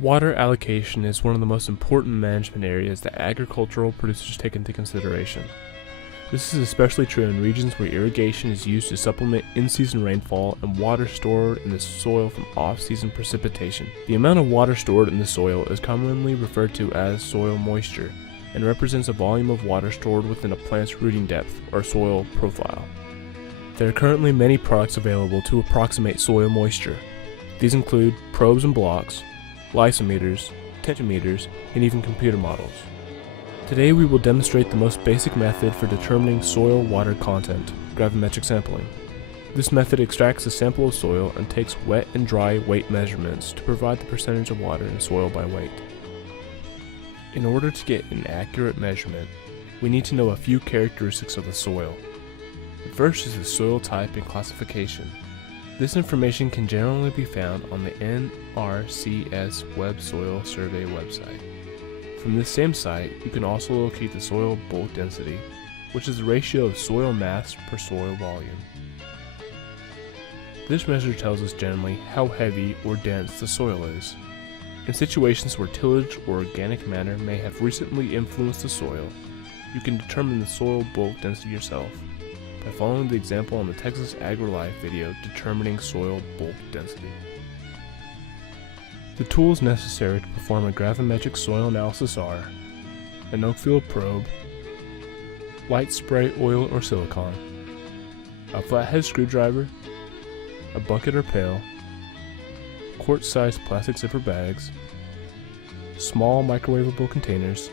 Water allocation is one of the most important management areas that agricultural producers take into consideration. This is especially true in regions where irrigation is used to supplement in-season rainfall and water stored in the soil from off-season precipitation. The amount of water stored in the soil is commonly referred to as soil moisture and represents a volume of water stored within a plant's rooting depth or soil profile. There are currently many products available to approximate soil moisture. These include probes and blocks, lysometers, tensiometers, and even computer models. Today we will demonstrate the most basic method for determining soil water content, gravimetric sampling. This method extracts a sample of soil and takes wet and dry weight measurements to provide the percentage of water in soil by weight. In order to get an accurate measurement, we need to know a few characteristics of the soil. The first is the soil type and classification. This information can generally be found on the NRCS Web Soil Survey website. From this same site, you can also locate the soil bulk density, which is the ratio of soil mass per soil volume. This measure tells us generally how heavy or dense the soil is. In situations where tillage or organic matter may have recently influenced the soil, you can determine the soil bulk density yourself by following the example on the Texas AgriLife video determining soil bulk density. The tools necessary to perform a gravimetric soil analysis are an oak-field probe, light spray oil or silicone, a flathead screwdriver, a bucket or pail, quart-sized plastic zipper bags, small microwavable containers,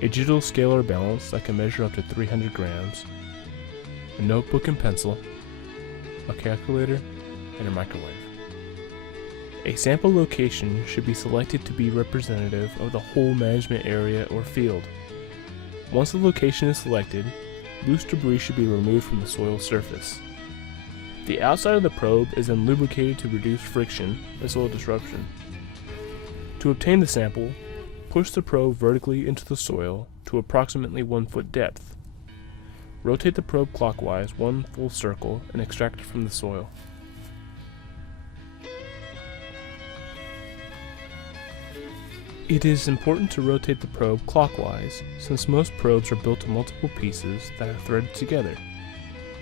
a digital scale or balance that can measure up to 300 grams, a notebook and pencil, a calculator, and a microwave. A sample location should be selected to be representative of the whole management area or field. Once the location is selected, loose debris should be removed from the soil surface. The outside of the probe is then lubricated to reduce friction and soil disruption. To obtain the sample, push the probe vertically into the soil to approximately 1 foot depth. Rotate the probe clockwise 1 full circle and extract it from the soil. It is important to rotate the probe clockwise since most probes are built of multiple pieces that are threaded together.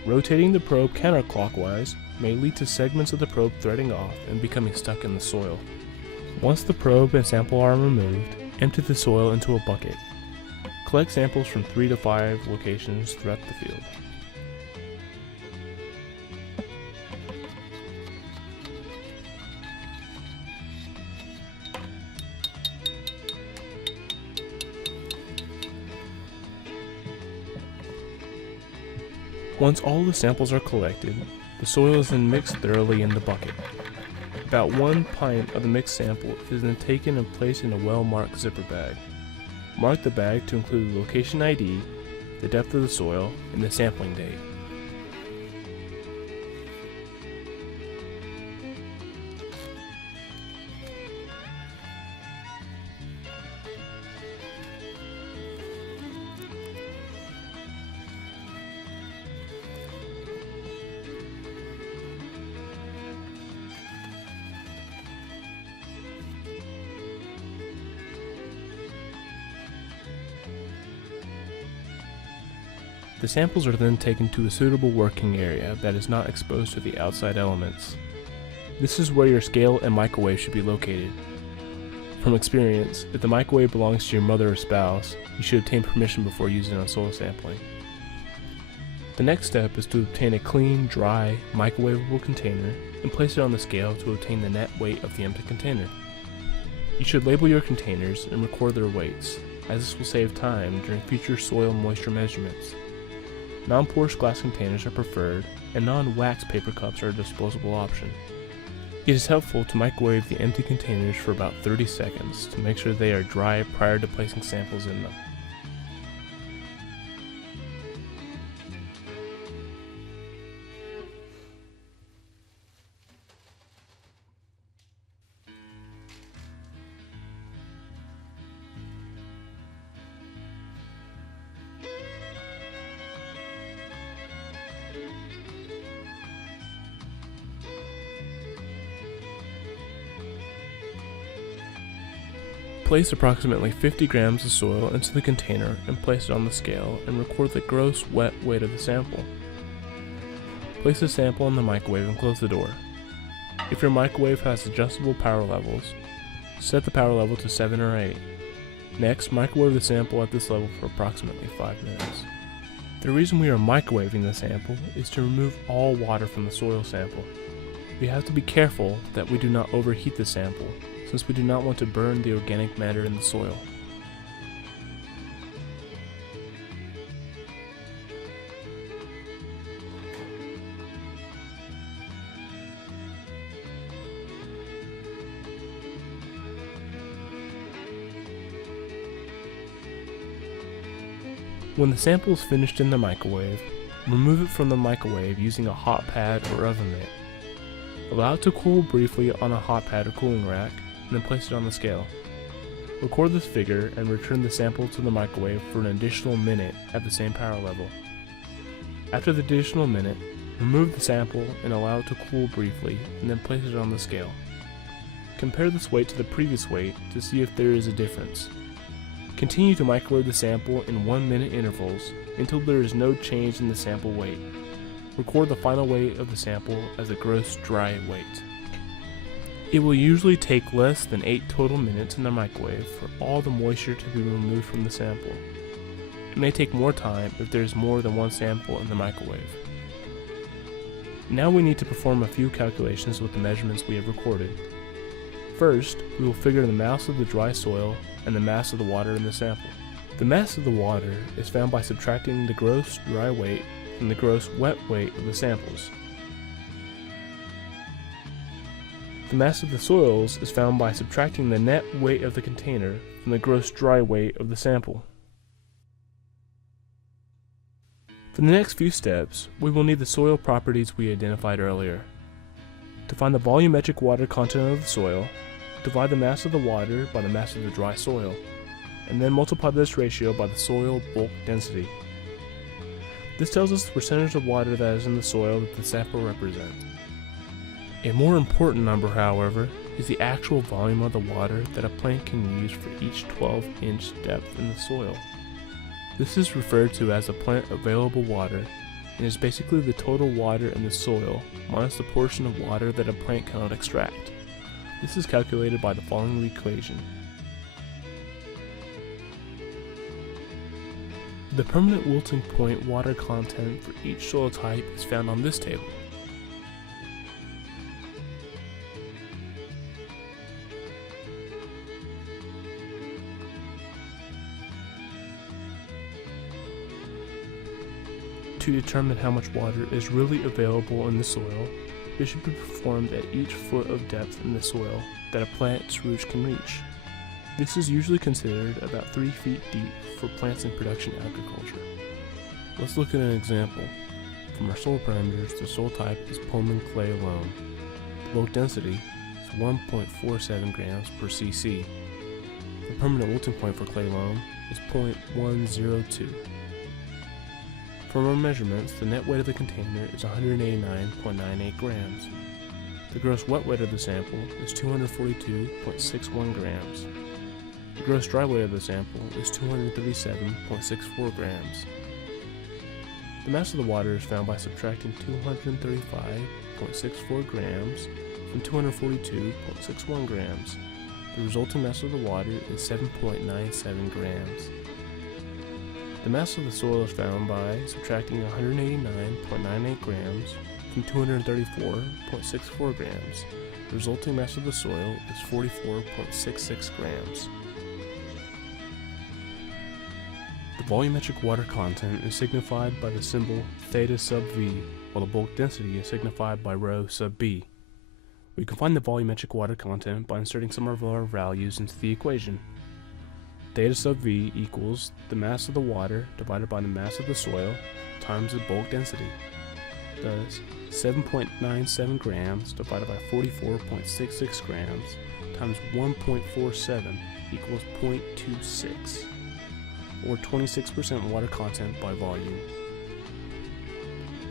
Rotating the probe counterclockwise may lead to segments of the probe threading off and becoming stuck in the soil. Once the probe and sample are removed, empty the soil into a bucket. Collect samples from 3 to 5 locations throughout the field. Once all the samples are collected, the soil is then mixed thoroughly in the bucket. About 1 pint of the mixed sample is then taken and placed in a well-marked zipper bag. Mark the bag to include the location ID, the depth of the soil, and the sampling date. The samples are then taken to a suitable working area that is not exposed to the outside elements. This is where your scale and microwave should be located. From experience, if the microwave belongs to your mother or spouse, you should obtain permission before using it on soil sampling. The next step is to obtain a clean, dry, microwavable container and place it on the scale to obtain the net weight of the empty container. You should label your containers and record their weights, as this will save time during future soil moisture measurements. Non-porous glass containers are preferred, and non-wax paper cups are a disposable option. It is helpful to microwave the empty containers for about 30 seconds to make sure they are dry prior to placing samples in them. Place approximately 50 grams of soil into the container and place it on the scale and record the gross wet weight of the sample. Place the sample in the microwave and close the door. If your microwave has adjustable power levels, set the power level to 7 or 8. Next, microwave the sample at this level for approximately 5 minutes. The reason we are microwaving the sample is to remove all water from the soil sample. We have to be careful that we do not overheat the sample, since we do not want to burn the organic matter in the soil. When the sample is finished in the microwave, remove it from the microwave using a hot pad or oven mitt. Allow it to cool briefly on a hot pad or cooling rack, and then place it on the scale. Record this figure and return the sample to the microwave for an additional minute at the same power level. After the additional minute, remove the sample and allow it to cool briefly, and then place it on the scale. Compare this weight to the previous weight to see if there is a difference. Continue to microwave the sample in 1-minute intervals until there is no change in the sample weight. Record the final weight of the sample as a gross dry weight. It will usually take less than 8 total minutes in the microwave for all the moisture to be removed from the sample. It may take more time if there is more than one sample in the microwave. Now we need to perform a few calculations with the measurements we have recorded. First, we will figure the mass of the dry soil and the mass of the water in the sample. The mass of the water is found by subtracting the gross dry weight from the gross wet weight of the samples. The mass of the soils is found by subtracting the net weight of the container from the gross dry weight of the sample. For the next few steps, we will need the soil properties we identified earlier. To find the volumetric water content of the soil, divide the mass of the water by the mass of the dry soil, and then multiply this ratio by the soil bulk density. This tells us the percentage of water that is in the soil that the sample represents. A more important number, however, is the actual volume of the water that a plant can use for each 12-inch depth in the soil. This is referred to as the plant available water, and is basically the total water in the soil minus the portion of water that a plant cannot extract. This is calculated by the following equation. The permanent wilting point water content for each soil type is found on this table. To determine how much water is really available in the soil, it should be performed at each foot of depth in the soil that a plant's roots can reach. This is usually considered about 3 feet deep for plants in production agriculture. Let's look at an example. From our soil parameters, the soil type is Pullman clay loam. The bulk density is 1.47 grams per cc. The permanent wilting point for clay loam is 0.102. From our measurements, the net weight of the container is 189.98 grams. The gross wet weight of the sample is 242.61 grams. The gross dry weight of the sample is 237.64 grams. The mass of the water is found by subtracting 235.64 grams from 242.61 grams. The resulting mass of the water is 7.97 grams. The mass of the soil is found by subtracting 189.98 grams from 234.64 grams. The resulting mass of the soil is 44.66 grams. The volumetric water content is signified by the symbol theta sub v, while the bulk density is signified by rho sub b. We can find the volumetric water content by inserting some of our values into the equation. Theta sub v equals the mass of the water divided by the mass of the soil times the bulk density. Thus, 7.97 grams divided by 44.66 grams times 1.47 equals 0.26, or 26% water content by volume.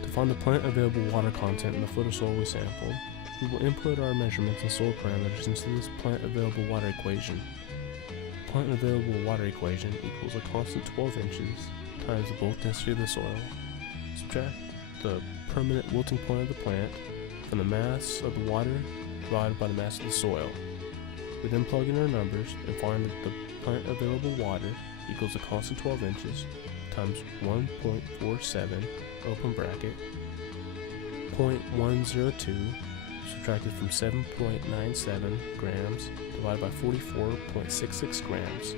To find the plant available water content in the foot of soil we sampled, we will input our measurements and soil parameters into this plant available water equation. plant available water equation equals a constant 12 inches times the bulk density of the soil. Subtract the permanent wilting point of the plant from the mass of the water divided by the mass of the soil. We then plug in our numbers and find that the plant available water equals a constant 12 inches times 1.47 open bracket 0.102 subtracted from 7.97 grams divided by 44.66 grams.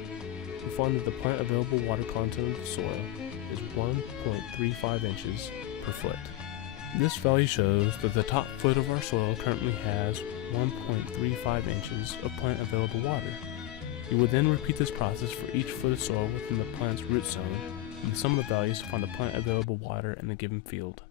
We find that the plant available water content of the soil is 1.35 inches per foot. This value shows that the top foot of our soil currently has 1.35 inches of plant available water. You would then repeat this process for each foot of soil within the plant's root zone and the sum of the values to find the plant available water in the given field.